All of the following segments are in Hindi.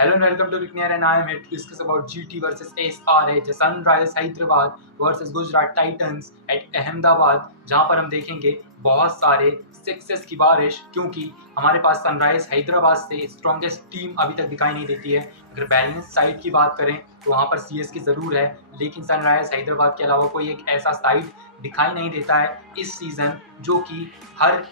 Hello and welcome to Vikneer and I am here to discuss about GT versus SRH, Sunrise Hyderabad versus Gujarat Titans at Ahmedabad, जहां पर हम देखेंगे बहुत सारे सिक्सेस की बारिश, क्योंकि हमारे पास सनराइज हैदराबाद से स्ट्रॉन्गेस्ट टीम अभी तक दिखाई नहीं देती है। अगर बैलेंस साइड की बात करें तो वहां पर सीएसके जरूर है, लेकिन सनराइज हैदराबाद के अलावा कोई एक ऐसा साइड दिखाई नहीं देता है इस सीजन जो कि हर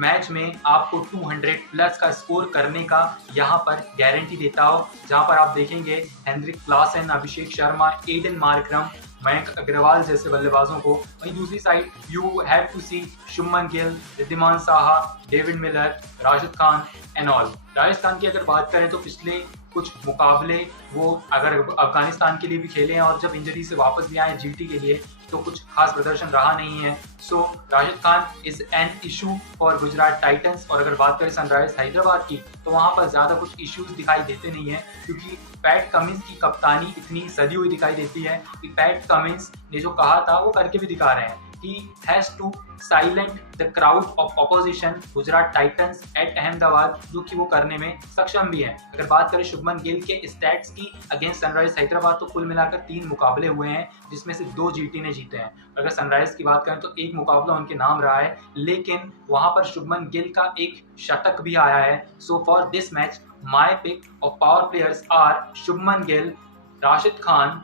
मैच में आपको 200 प्लस का स्कोर करने का यहाँ पर गारंटी देता हो। जहाँ पर आप देखेंगे Heinrich Klaasen, Abhishek Sharma, Aiden Markram, Mayank Agarwal जैसे बल्लेबाजों को। वहीं दूसरी side you have to see Shubman Gill, Wriddhiman Saha, David Miller, Rashid Khan and all. Rajasthan की अगर बात करें तो पिछले कुछ मुकाबले वो अगर अफगानिस्तान के लिए भी खेले हैं और जब इंजरी से वापस भी आए जीटी के लिए तो कुछ खास प्रदर्शन रहा नहीं है। So Rashid Khan is an issue for Gujarat Titans. और अगर बात करें सनराइज हैदराबाद की तो वहां पर ज्यादा कुछ इश्यूज दिखाई देते नहीं है, क्योंकि पैट कमिंस की कप्तानी इतनी सदी हुई दिखाई देती है कि पैट कमिंस ने जो कहा था वो करके भी दिखा रहे हैं। He has to silent the crowd of opposition Gujarat Titans at Ahmedabad, जो कि वो करने में सक्षम भी है। अगर बात करें शुभमन गिल के स्टैट्स की अगेंस्ट सनराइज हैदराबाद तो कुल मिलाकर 3 मुकाबले हुए हैं, जिसमें से 2 जीटी ने जीते हैं। अगर सनराइज की बात करें तो 1 मुकाबला उनके नाम रहा है, लेकिन वहां पर शुभमन गिल का एक शतक भी आया है। So for this match my pick of power players are Shubman Gill, Rashid Khan,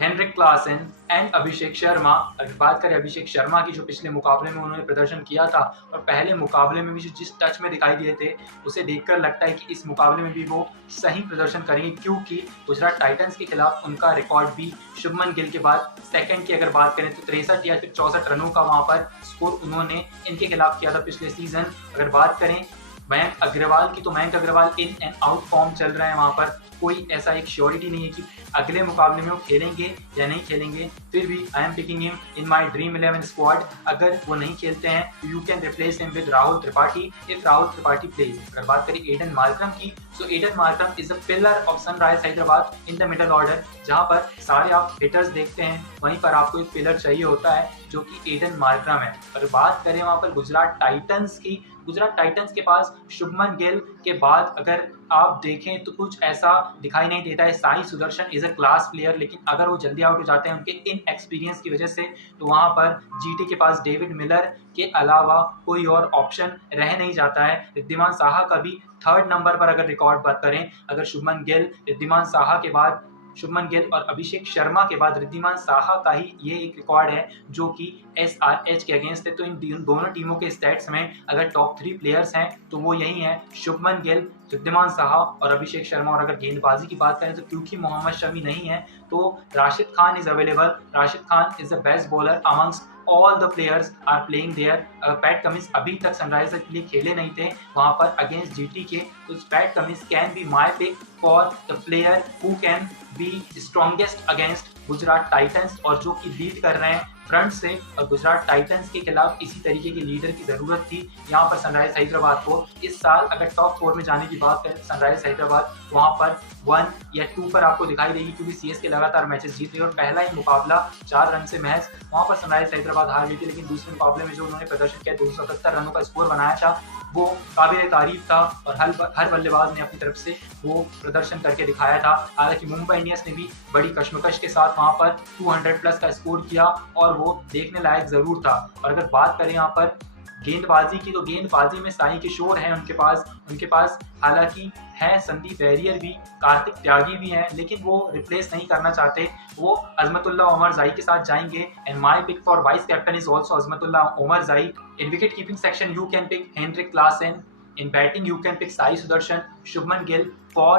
Heinrich Klaasen and Abhishek Sharma. अगर बात करें अभिषेक शर्मा की, जो पिछले मुकाबले में उन्होंने प्रदर्शन किया था और पहले मुकाबले में भी जिस टच में दिखाई दिए थे, उसे देखकर लगता है कि इस मुकाबले में भी वो सही प्रदर्शन करेंगे, क्योंकि गुजरात टाइटंस के खिलाफ उनका रिकॉर्ड भी शुभमन गिल के बाद सेकंड की अगर बात करें तो 63 या फिर 64 रनों का वहां पर स्कोर उन्होंने इनके खिलाफ किया था पिछले सीजन। अगर बात करें मयंक अग्रवाल की तो Mayank Agarwal in and out form चल रहे हैं, वहां पर कोई ऐसा एक श्योरिटी नहीं है कि अगले मुकाबले में वो खेलेंगे या नहीं खेलेंगे। फिर भी I am picking him in my dream 11 squad. अगर वो नहीं खेलते हैं तो you can replace him with Rahul Tripathi if Rahul Tripathi plays. अगर बात करें एडन मार्करम की, so Aiden Markram is a pillar of Sunrisers Hyderabad in the middle order. जहां पर सारे आप हिटर्स देखते हैं, वहीं पर आपको एक पिलर चाहिए होता है जो कि एडन मार्करम है। अगर बात करें वहां पर गुजरात टाइटंस की, गुजरात टाइटंस के पास शुभमन गिल के बाद अगर आप देखें तो कुछ ऐसा दिखाई नहीं देता है। Sai Sudarshan is a class player, लेकिन अगर वो जल्दी आउट हो जाते हैं उनके इन एक्सपीरियंस की वजह से, तो वहां पर जीटी के पास डेविड मिलर के अलावा कोई और ऑप्शन रह नहीं जाता है। रिद्धिमान साहा का भी 3rd नंबर पर अगर रिकॉर्ड बात करें, अगर शुभमन गिल, रिद्धिमान साहा के बाद शुभमन गिल और अभिषेक शर्मा के बाद रिद्धिमान साहा का ही ये एक रिकॉर्ड है जो कि एसआरएच के अगेंस्ट है। तो इन दोनों टीमों के स्टैट्स में अगर टॉप 3 प्लेयर्स हैं तो वो यही हैं, शुभमन गिल, रिद्धिमान साहा और अभिषेक शर्मा। और अगर गेंदबाजी की बात करें तो क्योंकि मोहम्मद शमी नहीं है तो Rashid Khan is available. Rashid Khan is the best bowler amongst all the players are playing there. Pat Cummins अभी तक सनराइजर्स के लिए खेले नहीं थे वहां पर अगेंस्ट जीटी के, तो Pat Cummins can be my pick for the player who can be strongest against Gujarat Titans, और जो कि लीड कर रहे हैं फ्रंट से। और गुजरात टाइटंस के खिलाफ इसी तरीके के लीडर की जरूरत थी यहाँ पर सनराइज हैदराबाद को। इस साल अगर टॉप 4 में जाने की बात करें सनराइज हैदराबाद वहां पर 1 या 2 पर आपको दिखाई देगी, क्योंकि सीएसके लगातार मैचेस जीत रही है और पहला ही मुकाबला 4 रन से महज वहां पर सनराइज हैदराबाद हार गई थी। लेकिन दूसरे मुकाबले में जो उन्होंने प्रदर्शन किया, 277 रनों का स्कोर बनाया था, वो काबिल तारीफ था और हर बल्लेबाज ने अपनी तरफ से वो प्रदर्शन करके दिखाया था। हालांकि मुंबई इंडियंस ने भी बड़ी कश्मकश के साथ वहां पर 200 प्लस का स्कोर किया और वो देखने लायक जरूर था। और अगर बात करें यहाँ पर गेंदबाजी की, तो गेंदबाजी में साई किशोर हैं उनके पास हालांकि है संदीप बैरियर भी, कार्तिक त्यागी भी हैं, लेकिन वो रिप्लेस नहीं करना चाहते। वो अजमतुल्ला उमर जाई के साथ जाएंगे and my pick for vice captain is also Azmatullah Omarzai. In wicket keeping section you can pick Heinrich Klaasen. In batting, you can pick Sai Sudarshan, Shubman Gill for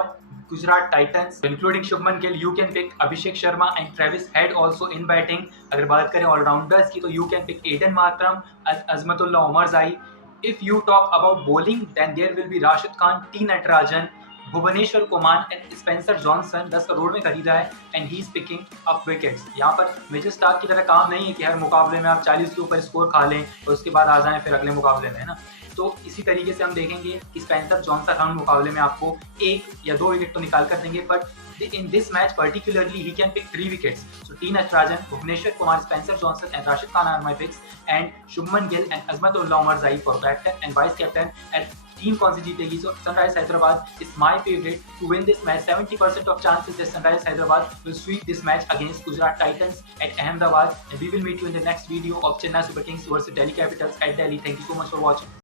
Gujarat Titans. Including Shubman Gill, you can pick Abhishek Sharma and Travis Head also in batting. अगर बात करें ऑलराउंडर्स की तो you can pick Aiden Markram, Azmatullah Omar Zai. If you talk about bowling, then there will be Rashid Khan, T Natarajan, Bhuvneshwar Kumar and Spencer Johnson 10 crore में खरीदा है and he is picking up wickets. यहाँ पर मेजर स्टार की तरह काम नहीं है कि हर मुकाबले में आप 40 के ऊपर स्कोर खा लें और उसके बाद आ जाएं फिर अगले मुकाबले में, है ना। तो इसी तरीके से हम देखेंगे कि स्पेंसर जॉनसन हर मुकाबले में आपको 1 या 2 विकेट तो निकाल कर देंगे, but in this match particularly he can pick 3 wickets. So T Natarajan, Bhuvneshwar Kumar, Spencer Johnson and Rashid Khan are my picks, and Shubman Gill and Azmatullah Umar Zai for captain and vice captain. And team कौन सी जीतेगी। So Sunrisers Hyderabad is my favourite to win this match. 70% of chances that Sunrisers Hyderabad will sweep this match against Gujarat Titans at Ahmedabad, and we will meet you in the next video of Chennai Super Kings versus Delhi Capitals at Delhi. Thank you so much for watching.